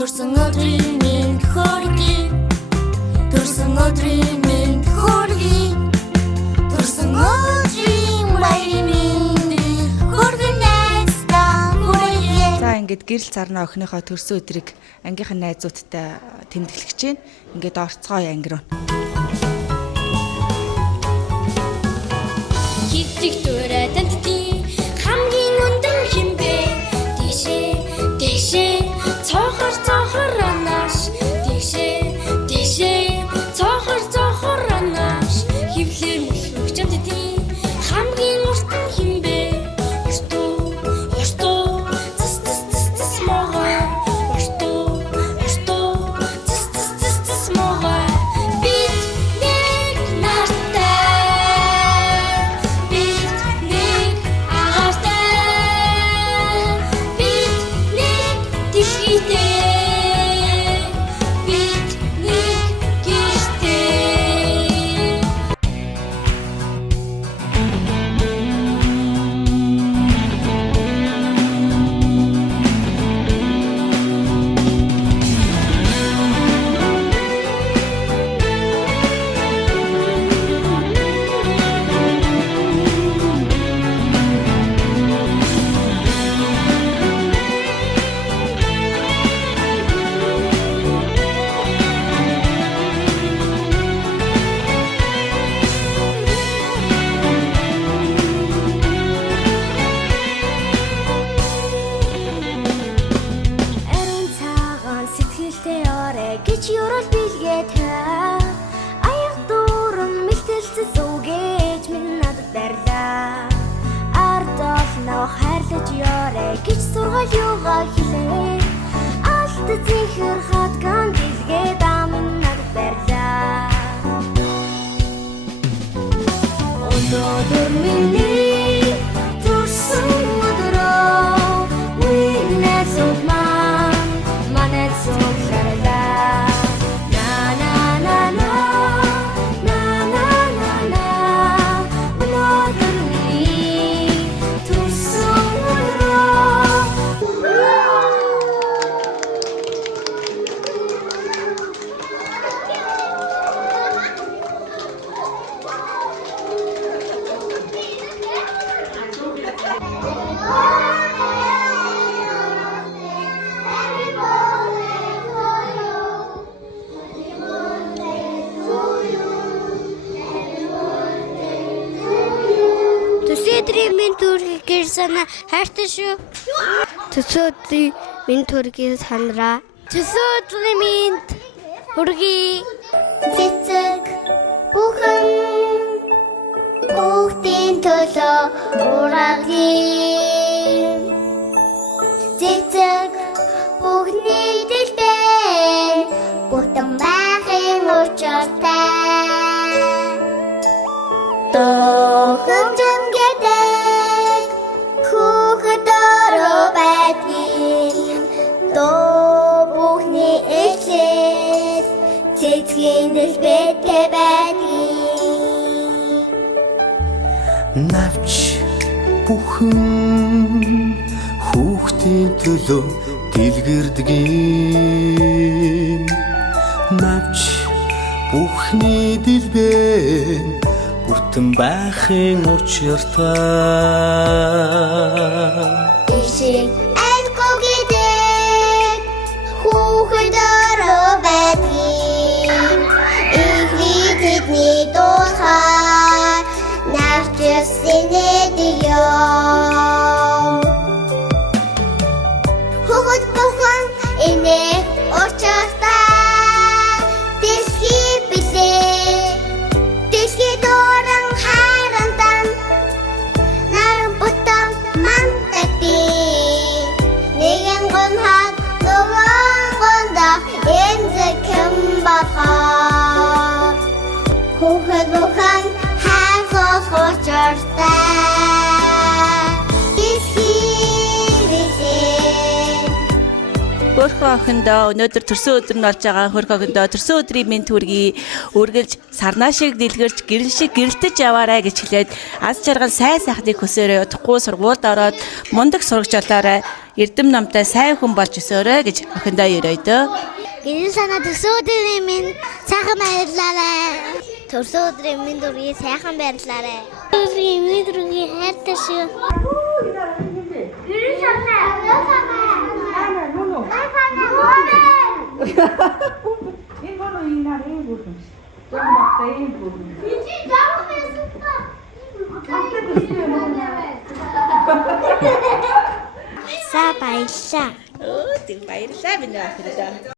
Төрсөн өдрийн минь хөргий. Төрсөн өдрийн минь хөргий. Төрсөн өдрийн баярын минь хөргөн найздаа хүрээе. За ингээд гэрэл зарна охиныхоо төрсөн өдрийг ангийнхан найзуудтай тэмдэглэж байна. Ингээд орцгоё анги руу. Хитэг дөрэ тантти хамгийн өндөр химбэ. Дэшээ цохор анаш. Дэшээ цохор анаш. Хөвлөр мөлхөг чамдти хамгийн уртан химбэ. Орто цэс мога. Орто цэс мога. Бит нэг нартай. Бит нэг агаартай. Бит нэг дэлхийтэй. Бит нэг гэртэй. Ариун цагаан сэтгэлтэй орой гэж юрал билгээ та. Аяг дуран мэлтэлцэс үгэж минь надад барьлаа. Ард олноо хайрлаж ёрой гэж сургал юугаа хэлээ. Алт зихэр хатган билгээ даа минь надад барьлаа. Өнөөдөр миний төрсөн өдрөө Winnesot манай цугларлаа. Өнөөдөр миний төрсөн өдрөө. Төсөөдрийн минь төргийг гэрсана хайртай шүү. Төсөөдрийн минь төргийг санараа. Төсөөдрийн минь төргийг цэцэг бүхэн хүүхдийн төлөө урагийн. Цэцэг бүхний дэлбэн бүтэн байхын учиртай. Тохомжон гэдэг хүүхэд ороо байдгийн. Бүхний эхлэл цэцгийн дэлбэтэй байдгийн. Навч бүхэн хүүхдийн төлөө дэлгэрдгийн. Навч бүхний дэлбэн бүтэн байхын учиртай. Ишиг айлгүй гэдэг хүүхэд ороо байдгийн. Ихний тэдний дуулахаар навчс инээдёо. Хүүхэд бүхэн инээ учиртай. Дэлхий билээ. Дэлхий дуран хайрандан наран бутан мантати. Нэгэн гонхаг нөгөө гондох эмзэкэн бахар. Хүүхэд бүхэн хайхох учиртай. Дэлхий билээ. Хөрхөн охиндоо өнөөдөр төрсөн өдөр нь болж байгаа хөрхөн охиндоо төрсөн өдрийн минь төргий үргэлж сарнаа шиг дэлгэрч гэрэл шиг гэрэлтэж яваарай гэж хэлээд аз жаргал сайн сайхныг хүсээрэй. Удахгүй сургуульд ороод мундаг сурагч болоорой. Эрдэм намтай сайн хүн болж өсөөрэй гэж охиндоо ерөөдөө. Гэрэл санаа төрсөн өдрийн минь сайхан баярлалаа. Төрсөн өдрийн минь дүргийн сайхан баярлалаа. Өдрийн минь дүргийн хайртай шүү. Гэрэл санаа. Са баярлаа. Тэг баярлалаа миний охиндоо.